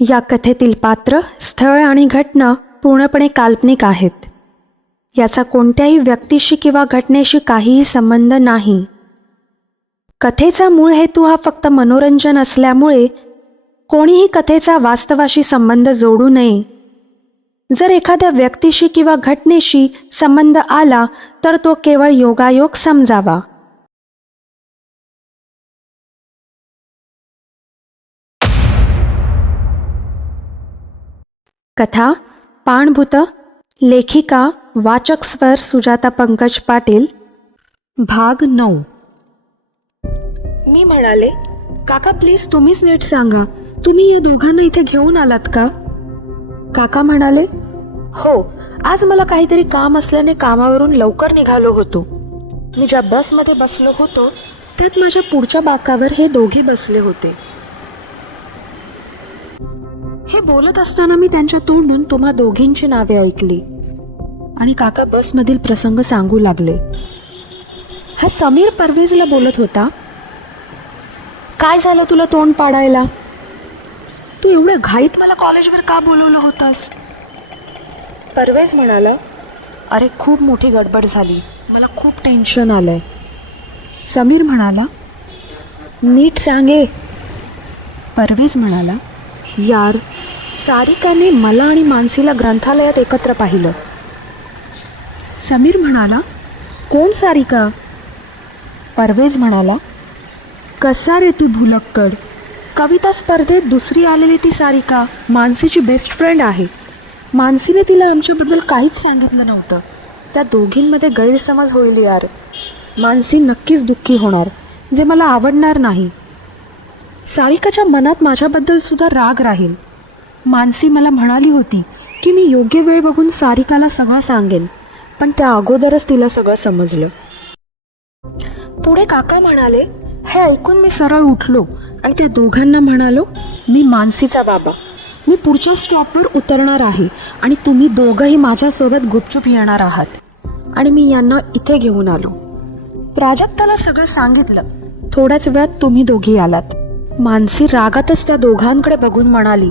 या कथेतील पात्र, स्थळ आणि घटना पूर्णपणे काल्पनिक आहेत. याचा कोणत्याही व्यक्तीशी किंवा घटनेशी काहीही संबंध नाही. कथेचा मूळ हेतू हा फक्त मनोरंजन असल्यामुळे कोणीही कथेचा वास्तवाशी संबंध जोडू नये. जर एखाद्या व्यक्तीशी किंवा घटनेशी संबंध आला तर तो केवळ योगायोग समजावा. कथा पाणभूत. लेखिका वाचक स्वर सुजाता पंकज पाटील. भाग 9. मी म्हणाले, काका प्लीज तुम्हीच नीट सांगा, तुम्ही या दोघांना इथे घेऊन आलात का? काका म्हणाले, हो, आज मला काहीतरी काम असल्याने कामावरून लवकर निघालो होतो. मी ज्या बसमध्ये बसलो होतो त्यात माझ्या पुढच्या बाकावर हे दोघे बसले होते. हे बोलत असताना मी त्यांच्या तोंडून तुम्हा दोघींची नावे ऐकली आणि काका बसमधील प्रसंग सांगू लागले. हा समीर परवेजला बोलत होता. काय झालं तुला तोंड पाडायला? तू एवढ्या घाईत मला कॉलेजवर का बोलवलं होतास? परवेज म्हणाला, अरे खूप मोठी गडबड झाली, मला खूप टेन्शन आलंय. समीर म्हणाला, नीट सांगे. परवेज म्हणाला, यार सारिकाने मला आणि मानसीला ग्रंथालयात एकत्र पाहिलं. समीर म्हणाला, कोण सारिका? परवेज म्हणाला, कसा रे तू भुलक्कड, कविता स्पर्धेत दुसरी आलेली ती सारिका मानसीची बेस्ट फ्रेंड आहे. मानसीने तिला आमच्याबद्दल काहीच सांगितलं नव्हतं. त्या दोघींमध्ये गैरसमज होईल यार. मानसी नक्कीच दुःखी होणार, जे मला आवडणार नाही. सारिकाच्या मनात माझ्याबद्दल सुद्धा राग राहील. मानसी मला म्हणाली होती की मी योग्य वेळ बघून सारिकाला सगळं सांगेन, पण त्या अगोदरच तिला सगळं समजलं. पुढे काका म्हणाले, हे ऐकून मी सरळ उठलो आणि त्या दोघांना म्हणालो, मी मानसीचा बाबा, मी पुढच्या स्टॉपवर उतरणार आहे आणि तुम्ही दोघंही माझ्यासोबत गुपचूप येणार आहात. आणि मी यांना इथे घेऊन आलो. प्राजक्ताला सगळं सांगितलं. थोड्याच वेळात तुम्ही दोघी आलात. मानसी रागातच त्या दोघांकडे बघून म्हणाली,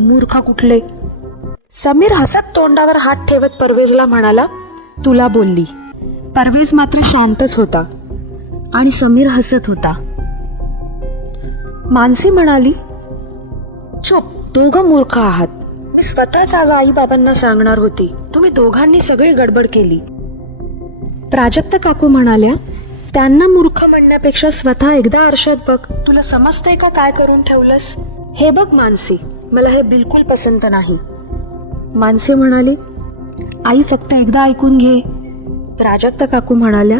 मूर्ख कुठले. समीर हसत तोंडावर हात ठेवत परवेजला म्हणाला, तुला बोलली. परवेज मात्र शांतच होता आणि समीर हसत होता. मानसी म्हणाली, चुप, दोघं मूर्ख आहात. मी स्वतःच आज आई बाबांना सांगणार होती, तुम्ही दोघांनी सगळी गडबड केली. प्राजक्ता काकू म्हणाल्या, त्यांना मूर्ख म्हणण्यापेक्षा स्वतः एकदा आरशात बघ, तुला समजतंय का काय करून ठेवलंस? हे बघ मानसी, मला हे बिलकुल पसंत नाही. मानसी म्हणाली, आई फक्त एकदा ऐकून घे. प्राजक्ता काकू म्हणाल्या,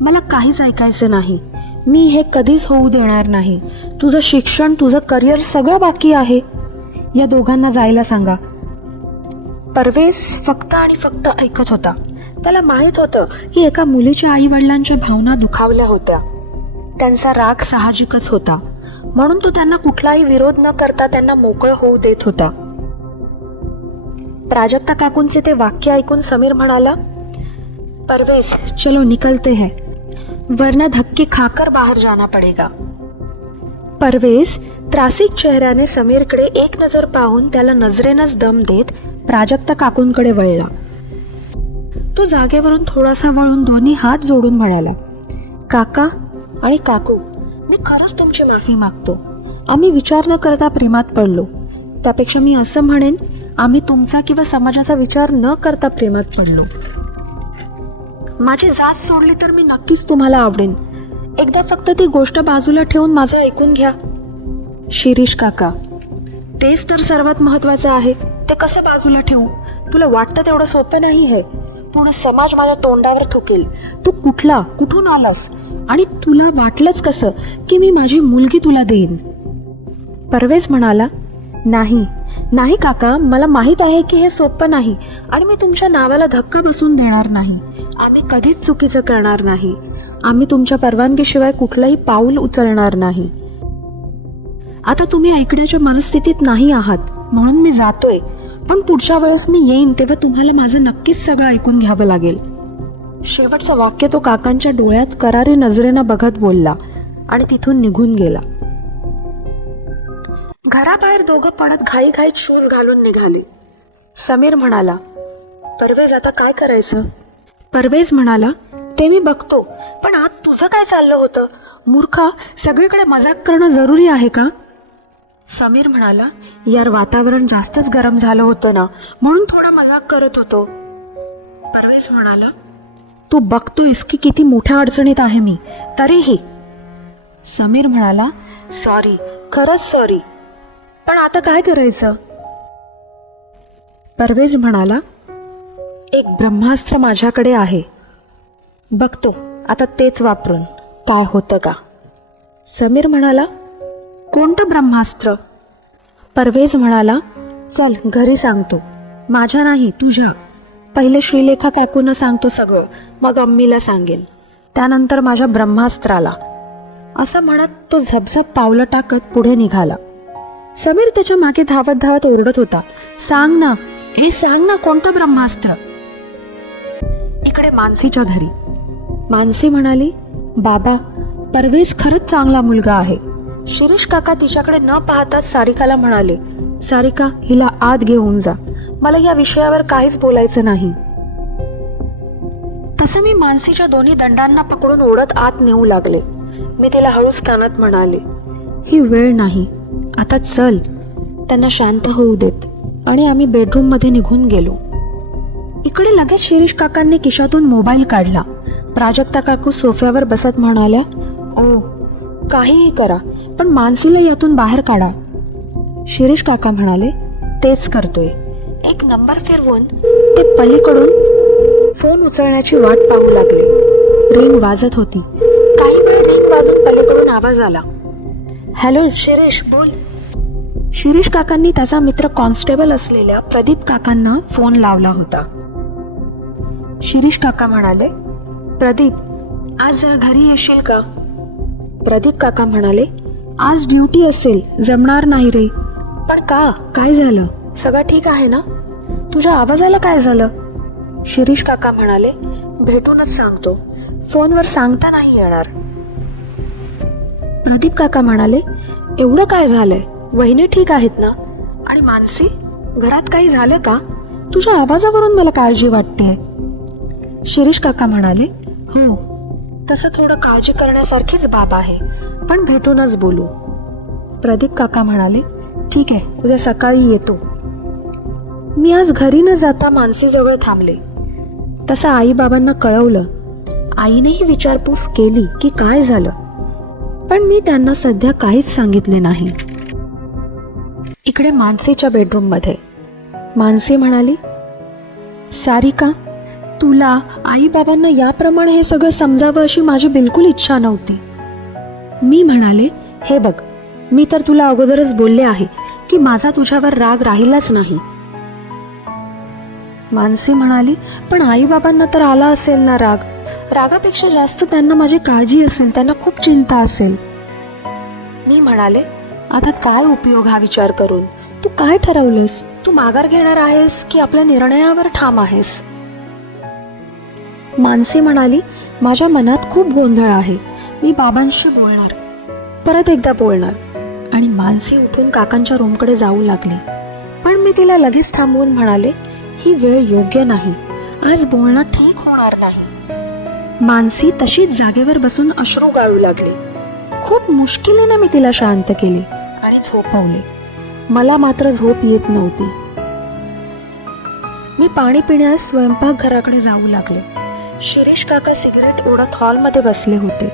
मला काहीच ऐकायचं नाही, मी हे कधीच होऊ देणार नाही. तुझं शिक्षण, तुझं करिअर सगळं बाकी आहे. या दोघांना जायला सांगा. परवेज फक्त आणि फक्त ऐकत होता. त्याला माहीत होतं की एका मुलीच्या आई वडिलांच्या भावना दुखावल्या होत्या. त्यांचा राग साहजिकच होता, म्हणून तो त्यांना कुठलाही विरोध न करता त्यांना मोकळं होऊ देत होता. प्राजक्ता काकूंचे ते वाक्य ऐकून समीर म्हणाला, परवेज चलो निकलते हैं, वरना धक्के खाकर बाहर जाना पडेगा. परवेज त्रासिक चेहऱ्याने समीरकडे एक नजर पाहून त्याला नजरेनच दम देत प्राजक्ता काकूंकडे वळला. तो जागेवरून थोडासा वळून दोन्ही हात जोडून म्हणाला, काका आणि काकू, मी खरंच तुमची माफी मागतो. आम्ही विचार न करता प्रेमात पडलो. त्यापेक्षा मी असं म्हणेन, आम्ही तुमचा किंवा समाजाचा विचार न करता प्रेमात पडलो. माझी जात सोडली तर मी नक्कीच तुम्हाला आवडेन. एकदा फक्त ती गोष्ट बाजूला ठेवून माझं ऐकून घ्या. शिरीष काका, तेच तर सर्वात महत्वाचं आहे. ते कसं बाजूला ठेवू? तुला वाटतं तेवढं सोपं नाही हे. पूर्ण समाज माझ्या तोंडावर थुकेल, तू कुठून आलास आणि तुला वाटलंच कसं की मी माझी मुलगी तुला देईन. परवेज म्हणाला, नाही काका, मला माहीत आहे की हे सोपं नाही आणि मी तुमच्या नावाला धक्का बसून देणार नाही. आम्ही कधीच चुकीचं करणार नाही. आम्ही तुमच्या परवानगीशिवाय कुठलंही पाऊल उचलणार नाही. आता तुम्ही ऐकण्याच्या मनस्थितीत नाही आहात म्हणून मी जातोय, पण पुढच्या वेळेस मी येईन तेव्हा तुम्हाला माझं नक्कीच सगळं ऐकून घ्यावं लागेल. शेवटचं वाक्य तो काकांच्या डोळ्यात करारी नजरेनं बघत बोलला आणि तिथून निघून गेला. घराबाहेर दोघं पडत घाईघाईत शूज घालून निघाले. समीर म्हणाला, परवेज आता काय करायचं? परवेज म्हणाला, ते मी बघतो, पण आत तुझं काय चाललं होतं? मूर्खा, सगळीकडे मजाक करणं जरुरी आहे का? समीर म्हणाला, यार वातावरण जास्तच गरम झालं होतं ना, म्हणून थोडा मजाक करत होतो. परवेज म्हणाला, तू बघतोयस की किती मोठ्या अडचणीत आहे मी, तरीही. समीर म्हणाला, सॉरी, खरंच सॉरी, पण आता काय करायचं? परवेज म्हणाला, एक ब्रह्मास्त्र माझ्याकडे आहे, बघतो आता तेच वापरून काय होतं का. समीर म्हणाला, कोणतं ब्रह्मास्त्र? परवेज म्हणाला, चल घरी सांगतो. माझ्या नाही, तुझ्या. पहिले श्रीलेखा काकूंना सांगतो सगळं, मग अम्मीला सांगेन, त्यानंतर माझ्या ब्रह्मास्त्राला. असं म्हणत तो झपझप पावलं टाकत पुढे निघाला. समीर त्याच्या मागे धावत धावत ओरडत होता, सांग ना, हे सांग ना, कोणतं ब्रह्मास्त्र? इकडे मानसीच्या घरी. मानसी म्हणाली, बाबा, परवेज खरंच चांगला मुलगा आहे. शिरीष काका तिच्याकडे न पाहताच सारिकाला म्हणाले, सारिका, हिला आत घेऊन जा, मला या विषयावर काहीच बोलायचं नाही. तसं मी मानसीच्या दोन्ही दंडांना पकडून ओढत आत नेऊ लागले. मी तिला हळूच कानात म्हणाले, ही वेळ नाही, आता चल. त्यांना शांत होऊ देत आणि आम्ही बेडरूम मध्ये निघून गेलो. इकडे लगेच शिरीष काकांनी खिशातून मोबाईल काढला. प्राजक्ता काकू सोफ्यावर बसत म्हणाल्या, ओ, काहीही करा, पण मानसीला यातून बाहेर काढा. शिरीष काका म्हणाले, तेच करतोय. एक नंबर फिरवून ते पलीकडून फोन उचलण्याची वाट पाहू लागले. रिंग वाजत होती. काही वेळ रिंग वाजून पलीकडून आवाज आला, हॅलो शिरीष, बोल. शिरीष काकांनी त्याचा मित्र कॉन्स्टेबल असलेल्या प्रदीप काकांना फोन लावला होता. शिरीष काका म्हणाले, प्रदीप, आज जरा घरी येशील का? प्रदीप काका म्हणाले, आज ड्युटी असेल, जमणार नाही रे. पण का, काय झालं? सगळं ठीक आहे ना? तुझ्या आवाजाला काय झालं? शिरीष काका म्हणाले, भेटूनच सांगतो, फोनवर सांगता नाही येणार. प्रदीप काका म्हणाले, एवढं काय झालंय? वहिनी ठीक आहेत ना? आणि मानसी, घरात काही झालं का? तुझ्या आवाजावरून मला काळजी वाटते. शिरीष काका म्हणाले, हो, तसं थोडं काळजी करण्यासारखीच बाब आहे, पण भेटूनच बोलू. प्रदीप काका म्हणाले, ठीक आहे, उद्या सकाळी येतो. मी आज घरी न जाता मानसीजवळ थांबले. तसं आई बाबांना कळवलं. आईनेही विचारपूस केली की काय झालं, पण मी त्यांना सध्या काहीच सांगितले नाही. इकडे मानसीच्या बेडरूम मध्ये मानसी म्हणाली, सारिका, तुला आई बाबांना याप्रमाणे हे सगळं समजावं अशी माझी बिलकुल इच्छा नव्हती. मी म्हणाले, हे बघ, मी तर तुला अगोदरच बोलले आहे की माझा तुझ्यावर राग राहिलाच नाही. मानसी म्हणाली, पण आई बाबांना तर आला असेल ना राग. रागापेक्षा जास्त त्यांना माझी काळजी असेल, त्यांना खूप चिंता असेल. मी म्हणाले, आता काय उपयोग हा विचार करून? तू काय ठरवलंस? तू माघार घेणार आहेस की आपल्या निर्णयावर ठाम आहेस? मानसी म्हणाली, माझ्या मनात खूप गोंधळ आहे. मी बाबांशी बोलणार, परत एकदा बोलणार. आणि मानसी उठून काकांच्या रूमकडे जाऊ लागली. पण मी तिला लगेच थांबवून म्हणाले, ही वेळ योग्य नाही, आज बोलणं ठीक होणार नाही. मानसी तशीच जागेवर बसून अश्रू गाळू लागली. खूप मुश्किलीने मी तिला शांत केले आणि झोपवले. मला मात्र झोप येत नव्हती. मी पाणी पिण्यास स्वयंपाकघराकडे जाऊ लागले. शिरीष काका सिगरेट ओढत हॉलमध्ये बसले होते.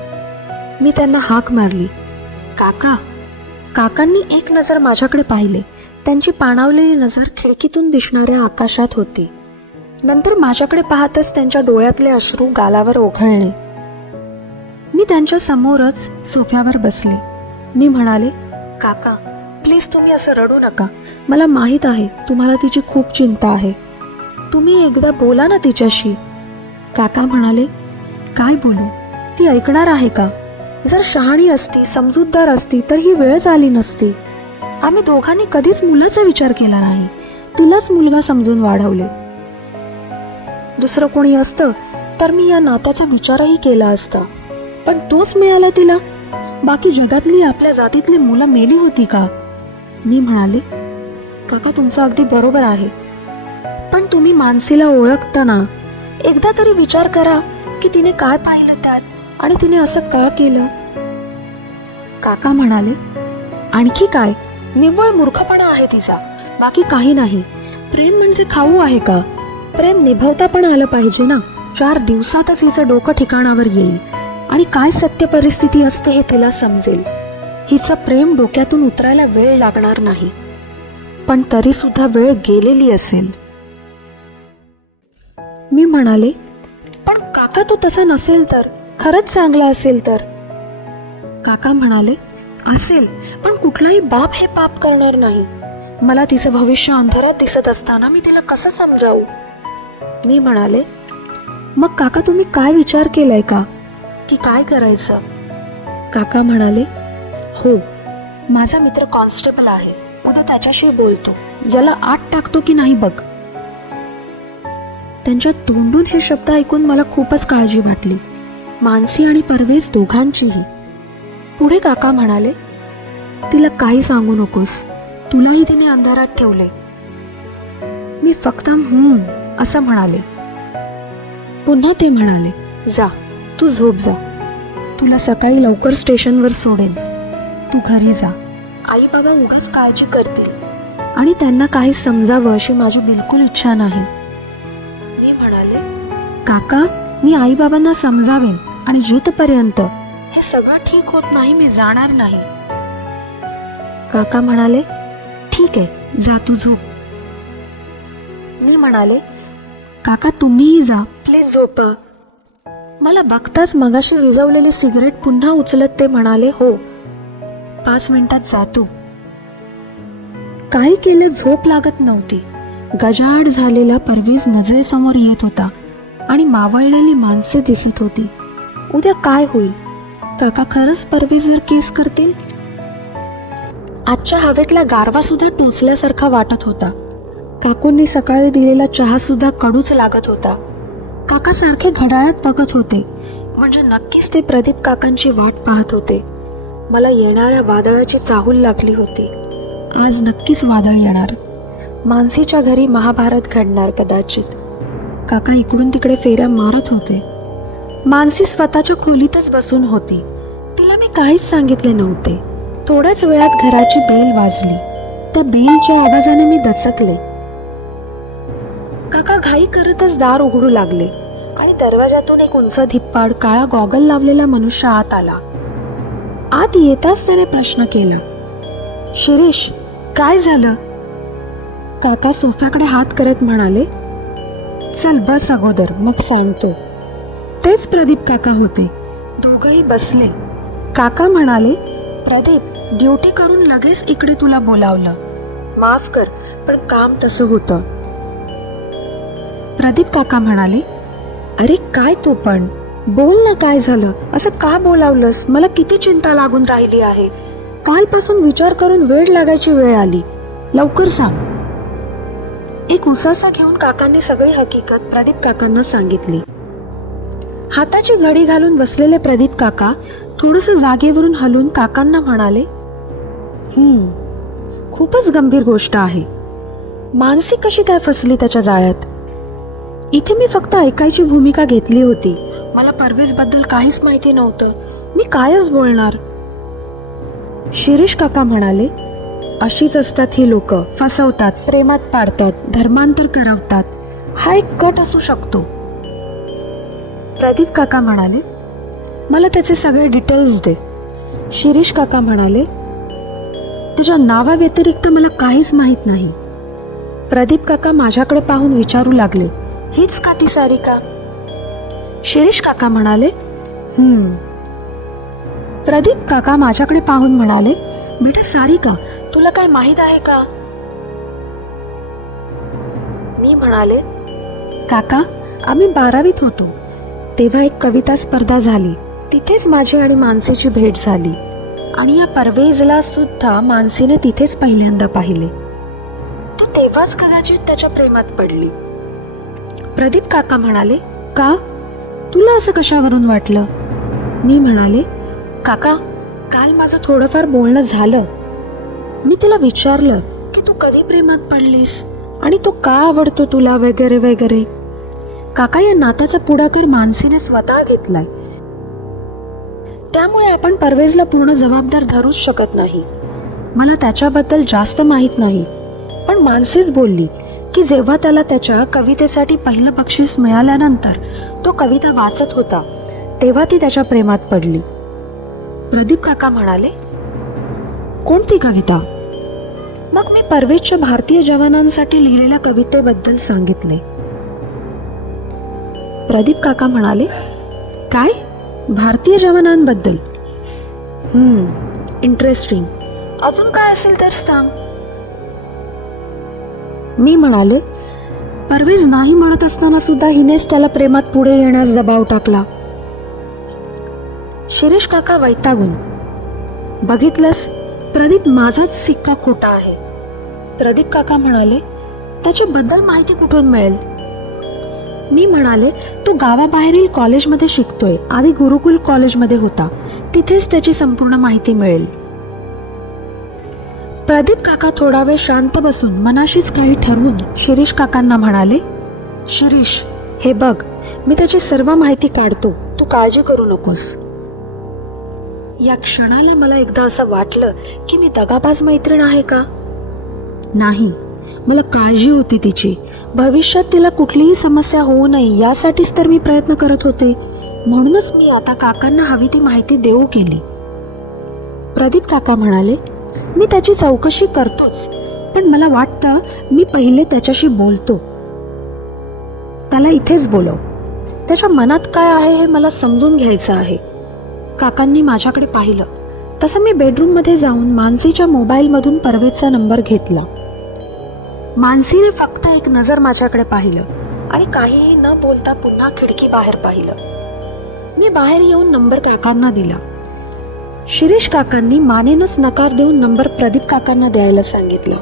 मी त्यांना हाक मारली, काका. काकांनी एक नजर माझ्याकडे पाहिले. त्यांची पाणावलेली नजर खिडकीतून दिसणाऱ्या आकाशात होती. नंतर माझ्याकडे पाहतच त्यांच्या डोळ्यातले अश्रू गालावर ओघळले. मी त्यांच्या समोरच सोफ्यावर बसले. मी म्हणाले, काका, प्लीज तुम्ही असं रडू नका. मला माहित आहे तुम्हाला तिची खूप चिंता आहे. तुम्ही एकदा बोला ना तिच्याशी. काका म्हणाले, काय बोलू? ती ऐकणार आहे का? जर शहाणी असती, समजूतदार असती तर ही वेळच आली नसती. आम्ही दोघांनी कधीच मुलाचा विचार केला नाही. तिलाच मुलगा समजून वाढवले. दुसरं कोणी असतं तर मी या नात्याचा विचारही केला असता, पण तोच मिळाला तिला. बाकी जगातली आपल्या जातीतली मुलं मेली होती का? मी म्हणाले, काका तुमचं अगदी बरोबर आहे, पण तुम्ही मानसीला ओळखता ना, एकदा तरी विचार करा की तिने काय पाहिलं त्यात आणि तिने असं का केलं. काका म्हणाले, आणखी काय, निव्वळ मूर्खपणा आहे तिचा, बाकी काही नाही. प्रेम म्हणजे खाऊ आहे का? प्रेम निभवता पण आलं पाहिजे ना. 4 दिवसातच हिचं डोकं ठिकाणावर येईल आणि काय सत्य परिस्थिती असते हे तिला समजेल. हिचं प्रेम डोक्यातून उतरायला वेळ लागणार नाही, पण तरी सुद्धा वेळ गेलेली असेल. मी म्हणाले, पण काका तो तसा नसेल तर, खरंच चांगला असेल तर. काका म्हणाले, असेल, पण कुठलाही बाप हे पाप करणार नाही. मला तिचं भविष्य अंधारात दिसत असताना मी तिला कसं समजावू. मी म्हणाले, मग काका तुम्ही काय विचार केलाय का, की काय करायचं? काका म्हणाले, हो, माझा मित्र कॉन्स्टेबल आहे, उद्या त्याच्याशी बोलतो, याला आत टाकतो की नाही बघ. त्यांच्या तोंडून हे शब्द ऐकून मला खूपच काळजी वाटली, मानसी आणि परवेज दोघांचीही. पुढे काका म्हणाले, तिला काही सांगू नकोस, तुलाही तिने अंधारात ठेवले. मी फक्त असं म्हणाले. पुन्हा ते म्हणाले, जा तू झोप जा, तुला सकाळी लवकर स्टेशनवर सोडेन, तू घरी जा. आई बाबा उगाच काळजी करतील आणि त्यांना काही समजावं अशी माझी बिलकुल इच्छा नाही. मी म्हणाले, काका मी आई बाबांना समजावेन आणि जिथपर्यंत हे सगळं ठीक होत नाही मी जाणार नाही. काका म्हणाले, ठीक आहे, जा तू झोप. मी म्हणाले, काका तुम्हीही जा, प्लीज झोपा. मला बघताच मगाशी विझवलेली सिगरेट पुन्हा उचलत ते म्हणाले, हो 5 मिनिटात जा तू. काही केलं झोप लागत नव्हती. गजाआड झालेला परवेज नजरेसमोर येत होता आणि मावळलेली माणसे दिसत होती. उद्या काय होईल? काका खरंच परवेजवर केस करतील? आजच्या हवेतला गारवा सुद्धा टोचल्यासारखा वाटत होता. काकूंनी सकाळी दिलेला चहा सुद्धा कडूच लागत होता. काका सारखे घड्याळात बघत होते, म्हणजे नक्कीच ते प्रदीप काकांची वाट पाहत होते. मला येणाऱ्या वादळाची चाहूल लागली होती. आज नक्कीच वादळ येणार. मानसीच्या घरी महाभारत घडणार कदाचित. काका इकडून तिकडे फेऱ्या मारत होते. मानसी स्वतःच्या खोलीतच बसून होती. तिला मी काहीच सांगितले नव्हते. थोड्याच वेळात घराची बेल वाजली. त्या बेलच्या आवाजाने मी दचकले. काका घाई करतच दार उघडू लागले आणि दरवाजातून एक उंच धिप्पाड काळा गॉगल लावलेला मनुष्य आत आला. आत येताच त्याने प्रश्न केला, शिरीष काय झालं? काका सोफ्याकडे हात करत म्हणाले, चल बस अगोदर मग सांगतो. तेच प्रदीप काका होते. दोघंही बसले. काका म्हणाले, प्रदीप ड्युटी करून लगेच इकडे तुला बोलावलं. माफ कर, पण काम तसं होतं. प्रदीप काका म्हणाले, अरे काय तू पण बोल ना, काय झालं? असं का बोलावलंस? मला किती चिंता लागून राहिली आहे. कालपासून विचार करून वेळ लागायची वेळ आली. लवकर सांग. एक उसासा घेऊन काकांनी सगळी हकीकत प्रदीप काकांना सांगितली. हाताची घडी घालून बसलेले प्रदीप काका थोडस जागेवरून हलून काकांना म्हणाले, खूपच गंभीर गोष्ट आहे. मानसी कशी काय फसली त्याच्या जाळ्यात? इथे मी फक्त ऐकायची भूमिका घेतली होती. मला परवेज बद्दल काहीच माहिती नव्हतं. मी कायच बोलणार. शिरीष काका म्हणाले, अशीच असतात ही लोक. फसवतात, प्रेमात पाडतात, धर्मांतर करवतात. हा एक कट असू शकतो. प्रदीप काका म्हणाले, मला त्याचे सगळे डिटेल्स दे. शिरीष काका म्हणाले, त्याच्या नावाव्यतिरिक्त मला काहीच माहित नाही. प्रदीप काका माझ्याकडे पाहून विचारू लागले, हीच का ती सारिका? शिरीष काका म्हणाले, प्रदीप काका माझ्याकडे पाहून म्हणाले, बेटा सारिका, तुला काय माहित आहे का? मी म्हणाले, काका आम्ही 12वीत होतो तेव्हा एक कविता स्पर्धा झाली. तिथेच माझी आणि मानसीची भेट झाली आणि या परवेजला सुद्धा मानसीने तिथेच पहिल्यांदा पाहिले. तर तेव्हाच कदाचित त्याच्या प्रेमात पडली. प्रदीप काका म्हणाले, का? तुला असं कशावरून वाटलं? मी म्हणाले, काका काल माझं थोडंफार बोलणं झालं. मी तिला विचारलं की तू कधी प्रेमात पडलीस आणि तो का आवडतो तुला वगैरे वगैरे. काका, या नात्याचा पुढाकार मानसीने स्वतः घेतलाय, त्यामुळे आपण परवेजला पूर्ण जबाबदार धरूच शकत नाही. मला त्याच्याबद्दल जास्त माहित नाही, पण मानसीच बोलली की जेव्हा त्याला त्याच्या कवितेसाठी पहिलं बक्षीस मिळाल्यानंतर तो कविता वाचत होता तेव्हा ती त्याच्या प्रेमात पडली. प्रदीप काका म्हणाले, कोणती कविता? मग मी परवेजच्या भारतीय जवानांसाठी लिहिलेल्या कवितेबद्दल सांगितले. प्रदीप काका म्हणाले, काय, भारतीय जवानांबद्दल? इंटरेस्टिंग. अजून काय असेल तर सांग. मी म्हणाले, परवेज नाही म्हणत असताना सुद्धा हिनेच त्याला प्रेमात पुढे येण्यास दबाव टाकला. शिरीष काका वैतागून, बघितलंस, प्रदीप माझाच सिक्का खोटा आहे. प्रदीप काका म्हणाले, त्याच्याबद्दल माहिती कुठून मिळेल? मी म्हणाले, तो गावाबाहेरील कॉलेजमध्ये शिकतोय, आधी गुरुकुल कॉलेजमध्ये होता, तिथेच त्याची संपूर्ण माहिती मिळेल. प्रदीप काका थोडा वेळ शांत बसून मनाशीच काही ठरवून शिरीष काकांना म्हणाले, शिरीष, हे बघ, मी त्याची सर्व माहिती काढतो, तू काळजी करू नकोस. या क्षणाला मला एकदा असं वाटलं की मी दगाबाज मैत्रीण आहे का? नाही, मला काळजी होती तिची. भविष्यात तिला कुठलीही समस्या होऊ नये यासाठीच तर मी प्रयत्न करत होते. म्हणूनच मी आता काकांना हवी ती माहिती देऊ केली. प्रदीप काका म्हणाले, मी त्याची चौकशी करतोच, पण मला वाटतं मी पहिले त्याच्याशी बोलतो. त्याला इथेच बोलव. त्याच्या मनात काय आहे हे मला समजून घ्यायचं आहे. काकांनी माझ्याकडे पाहिलं तसं मी बेडरूममध्ये जाऊन मानसीच्या मोबाईलमधून परवेजचा नंबर घेतला. मानसीने फक्त एक नजर माझ्याकडे पाहिलं आणि काहीही न बोलता पुन्हा खिडकी बाहेर पाहिलं. मी बाहेर येऊन नंबर काकांना दिला. शिरीष काकांनी मानेनच नकार देऊन नंबर प्रदीप काकांना द्यायला सांगितलं.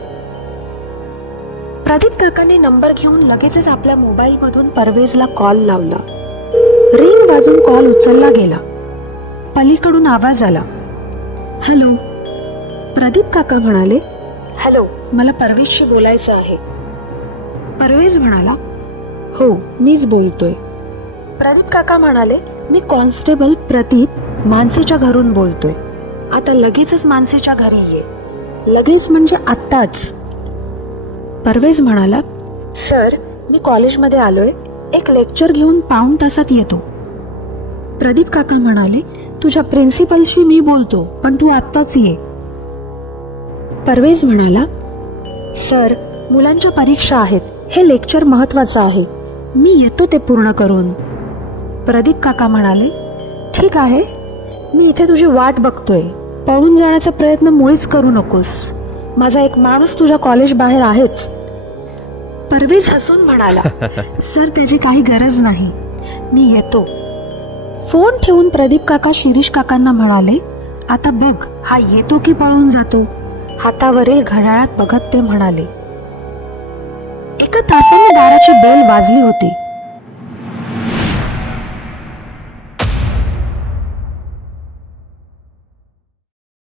प्रदीप काकांनी नंबर घेऊन लगेचच आपल्या मोबाईलमधून परवेजला कॉल लावला. रिंग वाजून कॉल उचलला गेला. पलीकडून आवाज आला, हॅलो. प्रदीप काका म्हणाले, हॅलो, मला परवेजशी बोलायचं आहे. परवेज म्हणाला, हो, मीच बोलतोय. प्रदीप काका म्हणाले, मी कॉन्स्टेबल प्रदीप मानसीच्या घरून बोलतोय. आता लगेचच मानसीच्या घरी ये. लगेच म्हणजे आत्ताच. परवेज म्हणाला, सर, मी कॉलेजमध्ये आलोय, एक लेक्चर घेऊन पाऊण तासात येतो. प्रदीप काका म्हणाले, तुझ्या प्रिन्सिपलशी मी बोलतो, पण तू आत्ताच ये. परवेज म्हणाला, सर, मुलांच्या परीक्षा आहेत, हे लेक्चर महत्वाचं आहे, मी येतो ते पूर्ण करून. प्रदीप काका म्हणाले, ठीक आहे, मी इथे तुझी वाट बघतोय. पळून जाण्याचा प्रयत्न मुळीच करू नकोस. माझा एक माणूस तुझ्या कॉलेज बाहेर आहेच. परवेज हसून म्हणाला, सर, त्याची काही गरज नाही, मी येतो. फोन ठेवून प्रदीप काका शिरीष काकांना म्हणाले, आता बघ, हा येतो की पळून जातो. हातावरील घड्याळात बघत ते म्हणाले. एका तासाने दाराची बेल वाजली होती.